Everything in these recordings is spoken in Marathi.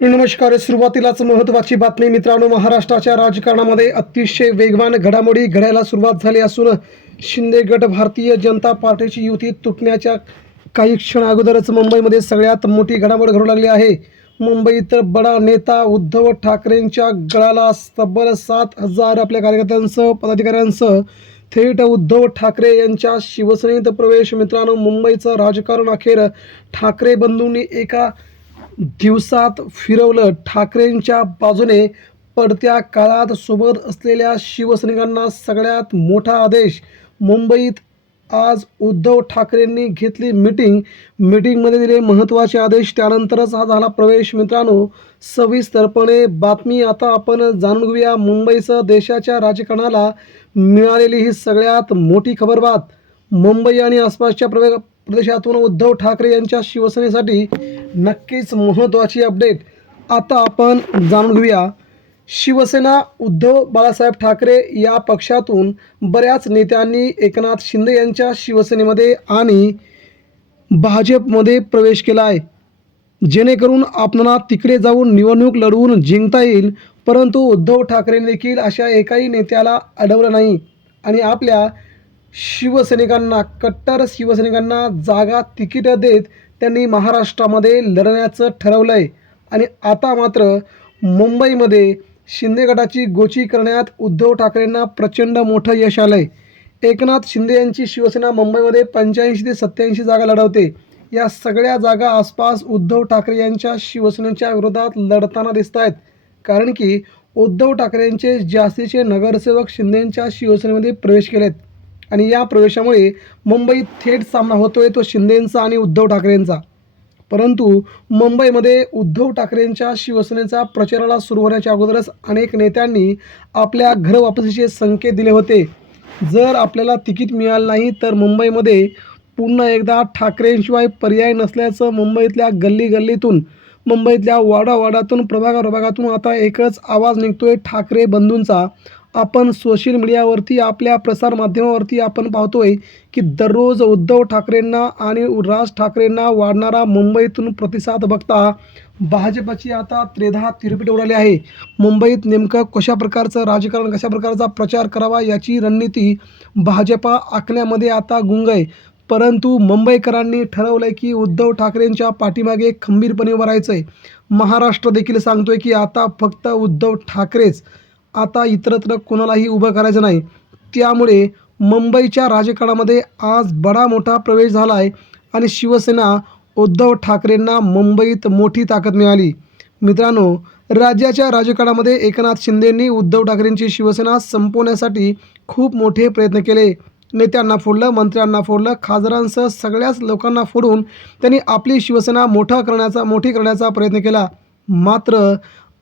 नमस्कार. सुरुवातीलाच महत्त्वाची बातमी मित्रांनो, महाराष्ट्राच्या राजकारणामध्ये अतिशय वेगवान घडामोडी घडायला सुरुवात झाली असून शिंदे गट भारतीय जनता पार्टीची युती तुटण्याच्या काही क्षण अगोदरच मुंबईमध्ये सगळ्यात मोठी घडामोड घडू लागली आहे. मुंबईत बडा नेता उद्धव ठाकरेंच्या गळाला तब्बल 7,000 आपल्या कार्यकर्त्यांसह पदाधिकाऱ्यांसह थेट उद्धव ठाकरे यांच्या शिवसेनेत प्रवेश. मित्रांनो, मुंबईचं राजकारण अखेर ठाकरे बंधूंनी एका दिवसात फिरवलं. ठाकरेंच्या बाजूने पडत्या काळात सोबत असलेल्या शिवसैनिकांना सगळ्यात मोठा आदेश. मुंबईत आज उद्धव ठाकरेंनी घेतली मीटिंगमध्ये दिले महत्त्वाचे आदेश. त्यानंतरच हा झाला प्रवेश. मित्रांनो, सविस्तरपणे बातमी आता आपण जाणून घेऊया. मुंबईसह देशाच्या राजकारणाला मिळालेली ही सगळ्यात मोठी खबरबात. मुंबई आणि आसपासच्या प्रदेशातून उद्धव ठाकरे यांच्या शिवसेनेसाठी नक्कीच महत्त्वाची अपडेट आता आपण जाणून घेऊया. शिवसेना उद्धव बाळासाहेब ठाकरे या पक्षातून बऱ्याच नेत्यांनी एकनाथ शिंदे यांच्या शिवसेनेमध्ये आणि भाजपमध्ये प्रवेश केला आहे, जेणेकरून आपणाला तिकडे जाऊन निवडणूक लढवून जिंकता येईल. परंतु उद्धव ठाकरेंनी देखील अशा एकाही नेत्याला अडवलं नाही आणि आपल्या शिवसैनिकांना, कट्टर शिवसैनिकांना जागा तिकीट देत त्यांनी महाराष्ट्रामध्ये लढण्याचं ठरवलं आहे. आणि आता मात्र मुंबईमध्ये शिंदे गटाची गोची करण्यात उद्धव ठाकरेंना प्रचंड मोठं यश आलं आहे. एकनाथ शिंदे यांची शिवसेना मुंबईमध्ये 85 ते 87 जागा लढवते. या सगळ्या जागा आसपास उद्धव ठाकरे यांच्या शिवसेनेच्या विरोधात लढताना दिसत आहेत, कारण की उद्धव ठाकरेंचे जास्तीचे नगरसेवक शिंदेंच्या शिवसेनेमध्ये प्रवेश केलेत आणि या प्रवेशामुळे मुंबईत थेट सामना होतोय तो शिंदेंचा आणि उद्धव ठाकरेंचा. परंतु मुंबईमध्ये उद्धव ठाकरेंच्या शिवसेनेचा प्रचाराला सुरू होण्याच्या अगोदरच अनेक नेत्यांनी आपल्या घर वापसीचे संकेत दिले होते. जर आपल्याला तिकीट मिळालं नाही तर मुंबईमध्ये पुन्हा एकदा ठाकरेंशिवाय पर्याय नसल्याचं मुंबईतल्या गल्लीतून, मुंबईतल्या वाडावाडातून, प्रभागातून आता एकच आवाज निघतोय, ठाकरे बंधूंचा. आपण सोशल मीडियावरती, आपल्या प्रसारमाध्यमावरती आपण पाहतोय की दररोज उद्धव ठाकरेंना आणि राज ठाकरेंना वाढणारा मुंबईतून प्रतिसाद बघता भाजपची आता त्रेधा तिरपीट उडाली आहे. मुंबईत नेमकं कशा प्रकारचं राजकारण, कशा प्रकारचा प्रचार करावा याची रणनीती भाजपा आखण्यामध्ये आता गुंग आहे. परंतु मुंबईकरांनी ठरवलं आहे की उद्धव ठाकरेंच्या पाठीमागे खंबीरपणे उभं राहायचं आहे. महाराष्ट्र देखील सांगतोय की आता फक्त उद्धव ठाकरेच, आता इतरत्र कोणालाही उभं करायचं नाही. त्यामुळे मुंबईच्या राजकारणामध्ये आज बडा मोठा प्रवेश झाला आहे आणि शिवसेना उद्धव ठाकरेंना मुंबईत मोठी ताकद मिळाली. मित्रांनो, राज्याच्या राजकारणामध्ये एकनाथ शिंदेंनी उद्धव ठाकरेंची शिवसेना संपवण्यासाठी खूप मोठे प्रयत्न केले. नेत्यांना फोडलं, मंत्र्यांना फोडलं, खासदारांसह सगळ्याच लोकांना फोडून त्यांनी आपली शिवसेना मोठी करण्याचा प्रयत्न केला. मात्र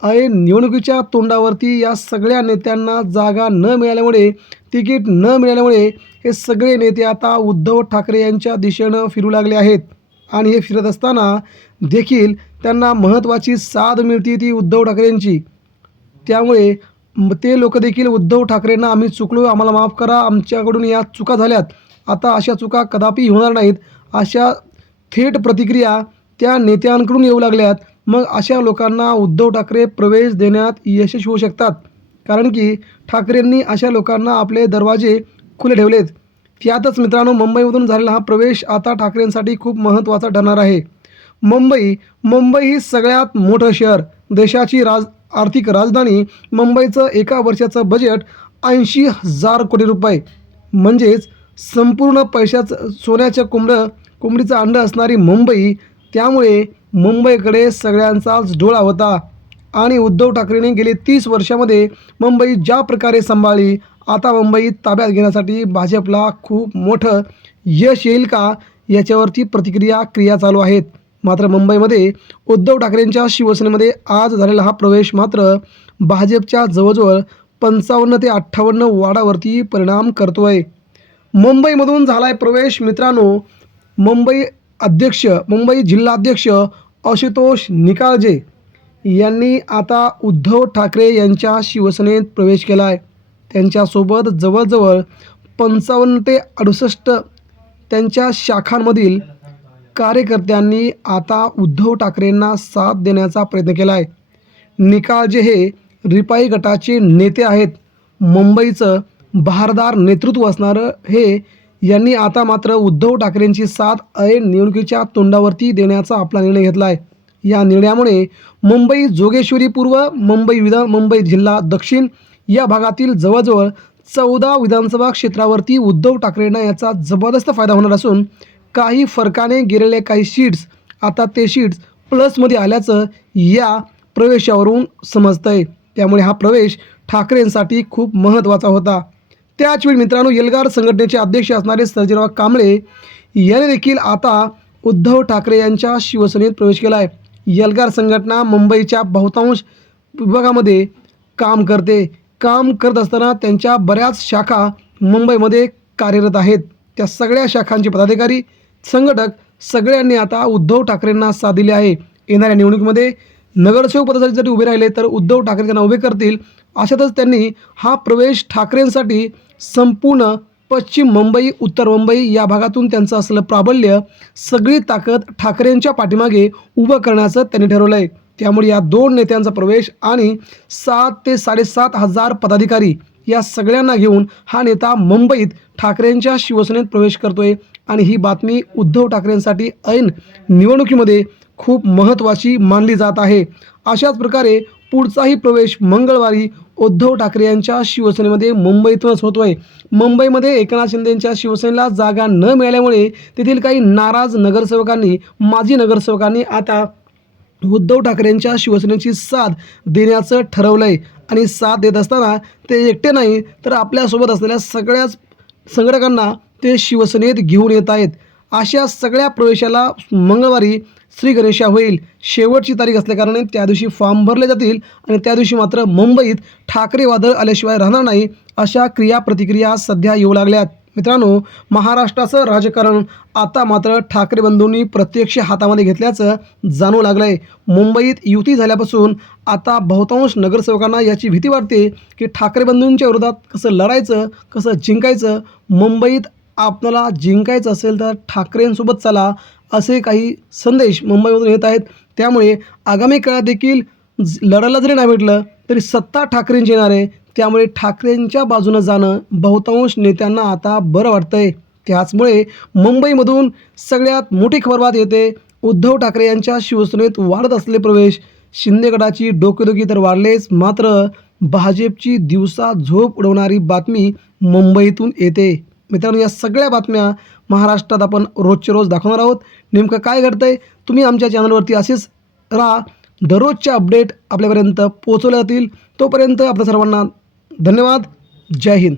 निवडणुकीच्या तोंडावरती या सगळ्या नेत्यांना जागा न मिळाल्यामुळे, तिकीट न मिळाल्यामुळे हे सगळे नेते आता उद्धव ठाकरे यांच्या दिशेनं फिरू लागले आहेत. आणि हे फिरत असताना देखील त्यांना महत्त्वाची साथ मिळते ती उद्धव ठाकरेंची. त्यामुळे ते लोक देखील उद्धव ठाकरेंना आम्ही चुकलो, आम्हाला माफ करा, आमच्याकडून या चुका झाल्यात, आता अशा चुका कदापि होणार नाहीत, अशा थेट प्रतिक्रिया त्या नेत्यांकडून येऊ लागल्यात. मग अशा लोकांना उद्धव ठाकरे प्रवेश देण्यात यशस्वी होऊ शकतात, कारण की ठाकरेंनी अशा लोकांना आपले दरवाजे खुले ठेवलेत. त्यातच मित्रांनो, मुंबईमधून झालेला हा प्रवेश आता ठाकरेंसाठी खूप महत्त्वाचा ठरणार आहे. मुंबई ही सगळ्यात मोठं शहर, देशाची आर्थिक राजधानी. मुंबईचं एका वर्षाचं बजेट 80,000 कोटी रुपये, म्हणजेच संपूर्ण पैशाचं, सोन्याच्या कोंबडीचं अंड असणारी मुंबई. त्यामुळे मुंबईकडे सगळ्यांचाच डोळा होता आणि उद्धव ठाकरेंनी गेली 30 वर्षामध्ये मुंबई ज्या प्रकारे सांभाळली, आता मुंबई ताब्यात घेण्यासाठी भाजपला खूप मोठं यश येईल का याच्यावरती क्रिया चालू आहेत. मात्र मुंबईमध्ये उद्धव ठाकरेंच्या शिवसेनेमध्ये आज झालेला हा प्रवेश मात्र भाजपच्या जवळजवळ 55 ते 58 वाडावरती परिणाम करतोय. मुंबईमधून झालाय प्रवेश. मित्रांनो, मुंबई जिल्हाध्यक्ष आशुतोष निकाळजे यांनी आता उद्धव ठाकरे यांच्या शिवसेनेत प्रवेश केला आहे. त्यांच्यासोबत जवळजवळ 55 ते 68 त्यांच्या शाखांमधील कार्यकर्त्यांनी आता उद्धव ठाकरेंना साथ देण्याचा प्रयत्न केला आहे. निकाळजे हे रिपाई गटाचे नेते आहेत. मुंबईचं भारदार नेतृत्व असणारं हे यांनी आता मात्र उद्धव ठाकरेंची साथ ऐन निवडणुकीच्या तोंडावरती देण्याचा आपला निर्णय घेतला आहे. या निर्णयामुळे मुंबई जोगेश्वरी पूर्व, मुंबई जिल्हा दक्षिण या भागातील जवळजवळ 14 विधानसभा क्षेत्रावरती उद्धव ठाकरेंना याचा जबरदस्त फायदा होणार असून काही फरकाने गेलेले काही सीट्स आता ते सीट्स प्लसमध्ये आल्याचं या प्रवेशावरून समजतंय. त्यामुळे हा प्रवेश ठाकरेंसाठी खूप महत्त्वाचा होता. त्याचवेळी मित्रांनो, एल्गार संघटनेचे अध्यक्ष असणारे सर्जेराव कांबळे यांनी देखील आता उद्धव ठाकरे यांच्या शिवसेनेत प्रवेश केला आहे. एल्गार संघटना मुंबईच्या बहुतांश विभागामध्ये काम करत असताना त्यांच्या बऱ्याच शाखा मुंबईमध्ये कार्यरत आहेत. त्या सगळ्या शाखांचे पदाधिकारी, संघटक सगळ्यांनी आता उद्धव ठाकरेंना साथ दिली आहे. येणाऱ्या निवडणुकीमध्ये नगरसेवक पदासाठी जरी उभे राहिले तर उद्धव ठाकरे त्यांना उभे करतील. अशातच त्यांनी हा प्रवेश ठाकरेंसाठी संपूर्ण पश्चिम मुंबई, उत्तर मुंबई या भागातून त्यांचं असलेलं प्राबल्य, सगळी ताकद ठाकरेंच्या पाठीमागे उभं करण्याचं त्यांनी ठरवलं आहे. त्यामुळे या दोन नेत्यांचा प्रवेश आणि 7 ते 7,500 पदाधिकारी या सगळ्यांना घेऊन हा नेता मुंबईत ठाकरेंच्या शिवसेनेत प्रवेश करतोय आणि ही बातमी उद्धव ठाकरेंसाठी ऐन निवडणुकीमध्ये खूप महत्त्वाची मानली जात आहे. अशाच प्रकारे पुढचाही प्रवेश मंगळवारी उद्धव ठाकरे यांच्या शिवसेनेमध्ये मुंबईतूनच होतोय. मुंबईमध्ये एकनाथ शिंदेंच्या शिवसेनेला जागा न मिळाल्यामुळे तेथील काही नाराज माजी नगरसेवकांनी आता उद्धव ठाकरेंच्या शिवसेनेची साथ देण्याचं ठरवलं आहे आणि साथ देत असताना ते एकटे नाही तर आपल्यासोबत असलेल्या सगळ्याच संघटकांना ते शिवसेनेत घेऊन येत आहेत. अशा सगळ्या प्रवेशाला मंगळवारी श्री गणेशा होईल. शेवटची तारीख असल्याकारणे त्या दिवशी फॉर्म भरले जातील आणि त्या दिवशी मात्र मुंबईत ठाकरे वादळ आल्याशिवाय राहणार नाही, अशा प्रतिक्रिया सध्या येऊ लागल्यात. मित्रांनो, महाराष्ट्राचं राजकारण आता मात्र ठाकरे बंधूंनी प्रत्यक्ष हातामध्ये घेतल्याचं जाणू लागलं आहे. मुंबईत युती झाल्यापासून आता बहुतांश नगरसेवकांना याची भीती वाटते की ठाकरे बंधूंच्या विरोधात कसं लढायचं, कसं जिंकायचं. मुंबईत आपल्याला जिंकायचं असेल तर ठाकरेंसोबत चला, असे काही संदेश मुंबईमधून येत आहेत. त्यामुळे आगामी काळात देखील लढायला जरी नाही भेटलं तरी सत्ता ठाकरेंची येणार आहे. त्यामुळे ठाकरेंच्या बाजूनं जाणं बहुतांश नेत्यांना आता बरं वाटतंय. त्याचमुळे मुंबईमधून सगळ्यात मोठी खबरबात येते. उद्धव ठाकरे यांच्या शिवसेनेत वाढत असलेले प्रवेश, शिंदे गटाची डोकेदुखी तर वाढलेच, मात्र भाजपची दिवसा झोप उडवणारी बातमी मुंबईतून येते. मित्रांनो, या सगळ्या बातम्या महाराष्ट्रात आपण रोजचे रोज दाखवणार आहोत. नेमकं काय घडतंय तुम्ही आमच्या चॅनलवरती असेच राहा. दररोजच्या अपडेट आपल्यापर्यंत पोहोचवल्या जातील. तोपर्यंत आपल्या सर्वांना धन्यवाद. जय हिंद.